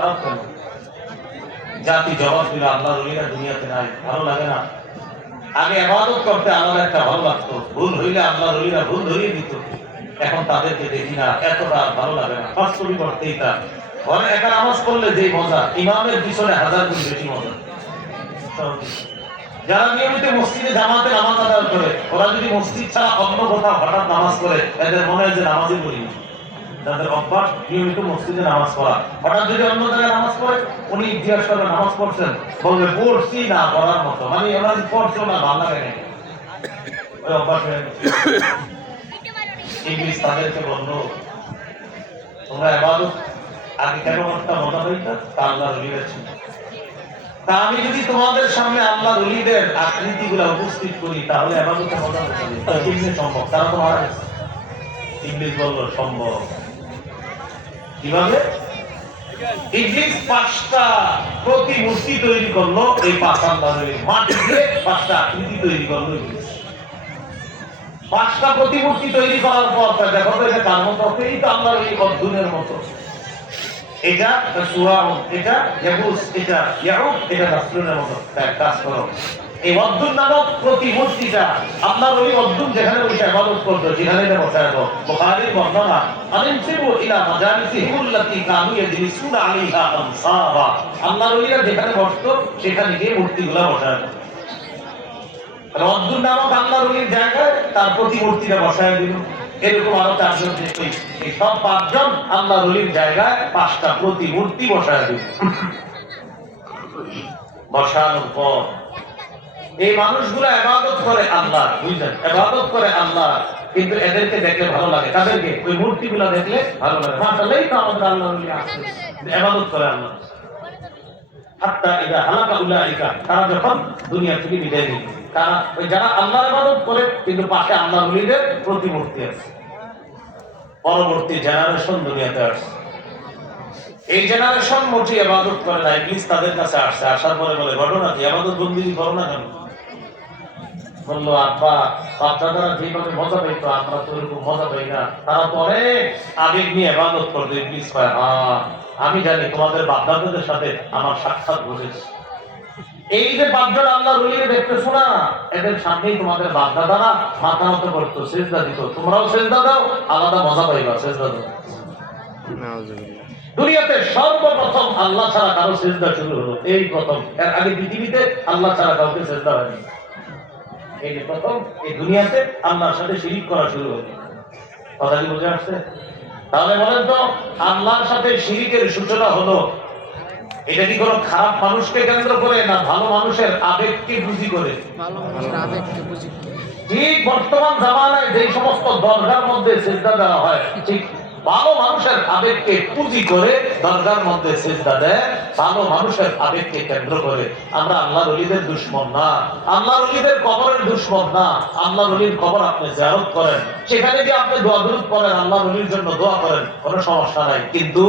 খারাপ কেন? জাতি জবাব দিল আল্লাহ দুনিয়াতে নাই, ভালো লাগে না। আগে করতে আমার একটা ভালো লাগতো, ভুল হইলে আল্লাহ ভুল ধরিয়ে দিত। এখন তাদেরকে দেখি না, এতটা ভালো লাগে না ফার্স্ট করতেই তা ঘরে একা নামাজ পড়লে যে মজা, ইমামের পিছনে হাজার গুণ বেশি মজা। যারা নিয়মিত মসজিদে জামাতে নামাজ আদায় করে, ওরা যদি মসজিদ ছাড়া অন্য কোথাও হঠাৎ নামাজ করে এদের মনে হয় যে নামাজই পড়ি। তাদের অভ্যাস নিয়মিত মসজিদে নামাজ পড়া। হঠাৎ যদি অন্য জায়গায় নামাজ পড়ে, উনি জিজ্ঞাসা করবে নামাজ পড়ছেন, বলবে, পড়ছি না, পড়ার মতো। মানে যদি পড়ছো না ভালো লাগে ওই অভ্যাস হয়ে ইংলিশ তাদেরকে তোমরা আগে কেন তা আল্লাহ রলিদের তা আমি যদি তোমাদের সামনে আল্লাহ রলিদের আকৃতি গুলা উপস্থিত করি, তাহলে এবাদতে মজা সম্ভব। তারা তো মারা গেছে। ইংলিশ বলল, সম্ভব। কীভাবে? ইংলিশ পাঁচটা প্রতিমূর্তি তৈরি করল, এই পাঁচ আল্লাহ মাটি দিয়ে পাঁচটা আকৃতি তৈরি করল পাঁচটা প্রতিমূর্তি তৈরি করার পর, তা দেখো তো এটা কার মতো? এই তো আল্লাহর এই অর্জুনের মতো। এটা সুরাউন এটা ইয়াবুস, এটা ইয়াউব এটা রাসূলের মতো। কাজ করো। এই অর্জুন নামক প্রতিমূর্তিটা আপনার ওই অর্জুন যেখানে বসে ইবাদত করতো যেখানে এটা বর্ণনা ইলা ওইরা যেখানে সেখানে গিয়ে নামক জায়গায় তার প্রতিমূর্তিটা বসায় দিল। এরকম আরও এই সব পাঁচজন জায়গায় পাঁচটা প্রতিমূর্তি বসায় দিল। বসানোর পর এই মানুষগুলো এবাদত করে আল্লাহ, বুঝলেন? এবাদত করে আল্লাহ, কিন্তু এদেরকে দেখলে ভালো লাগে। তাদেরকে ওই মূর্তিগুলো দেখলে ভালো লাগে। মাসাল্লাহ তো আমাদের আল্লাহ এবাদত করে আল্লাহ। হাত্তা হালাকা তারা যখন দুনিয়া থেকে বিদায় তারা ওই যারা করে, কিন্তু পাশে আল্লাহ প্রতিমূর্তি আছে। পরবর্তী জেনারেশন দুনিয়াতে আসছে। এই জেনারেশন মোটি ইবাদত করে না তাদের কাছে আসছে। আসার পরে বলে, ঘটনা কি? ইবাদত বন্দি করো না কেন? বলল আব্বা বাচ্চারা যেভাবে মজা পাইতো আমরা তো মজা পাই না। তারা তো অনেক আবেগ নিয়ে ইবলিস কয় হ্যাঁ আমি জানি তোমাদের বাপদাদাদের সাথে আমার সাক্ষাৎ ঘটেছে। এই যে আল্লাহ শোনা এদের সামনেই তোমাদের বাপদাদারা মাথা মতো করতো সেজদা দিত। তোমরাও সেজদা দাও আলাদা মজা পাইবা সেজদা দাও। দুনিয়াতে সর্বপ্রথম আল্লাহ ছাড়া কারও সেজদা শুরু হলো। এই প্রথম। এর আগে পৃথিবীতে আল্লাহ ছাড়া কাউকে সেজদা হয়নি। এই যে প্রথম এই দুনিয়াতে আল্লাহর সাথে শিরিক করা শুরু হলো। কথা কি বুঝে আসছে? তাহলে বলেন তো আল্লাহর সাথে শিরিকের সূচনা হলো। এটা কি কোনো খারাপ মানুষকে কেন্দ্র করে না ভালো মানুষের আবেগকে বুঝি করে? ঠিক বর্তমান জামানায় যে সমস্ত দরগার মধ্যে সেজদা দেওয়া হয় ঠিক ভালো মানুষের আবেগকে পুঁজি করে দরগার মধ্যে সেজদা দেয় ভালো মানুষের আবেগকে কেন্দ্র করে। আমরা আল্লাহ রলিদের দুশ্মন না। আল্লাহ রলিদের কবরের দুশ্মন না। আল্লাহ রলির কবর আপনি জিয়ারত করেন। সেখানে গিয়ে আপনি দোয়া দুরুদ করেন আল্লাহ রলির জন্য দোয়া করেন, কোনো সমস্যা নাই। কিন্তু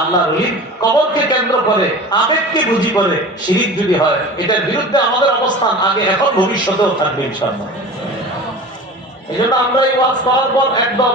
আল্লাহ রলির কবরকে কেন্দ্র করে, আবেগকে বুঝি করে শিরিক যদি হয়, এটার বিরুদ্ধে আমাদের অবস্থান আগে এখন ভবিষ্যতেও থাকবে ইনশাআল্লাহ। এই জন্য আমরা এই ওয়াজ করার পর একদম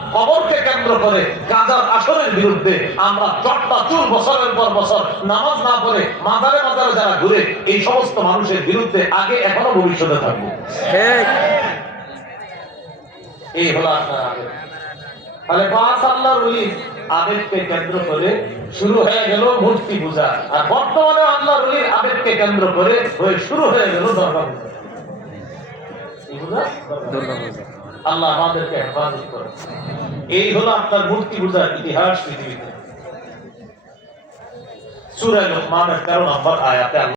কবরকে কেন্দ্র করে গাজার আসরের বিরুদ্ধে আমরা চট্টা চুর বছরের পর বছর নামাজ না পড়ে মাজারে মাজারে যারা ঘুরে এই সমস্ত মানুষের বিরুদ্ধে আগে এখনও ভবিষ্যতে থাকব। এই হলো আপনার তাহলে পাঁচ আবেগকে কেন্দ্র করে শুরু হয়ে গেল মূর্তি পূজা। আর বর্তমানে আল্লাহ রলির আবেগকে কেন্দ্র করে হয়ে শুরু হয়ে গেল? দুর্গা পূজা আল্লাহ আমাদেরকে হেফাজত করে। এই হলো আপনার মূর্তি পূজার ইতিহাস পৃথিবীতে। সুরা লোকমানের তেরো নম্বর আয়াতে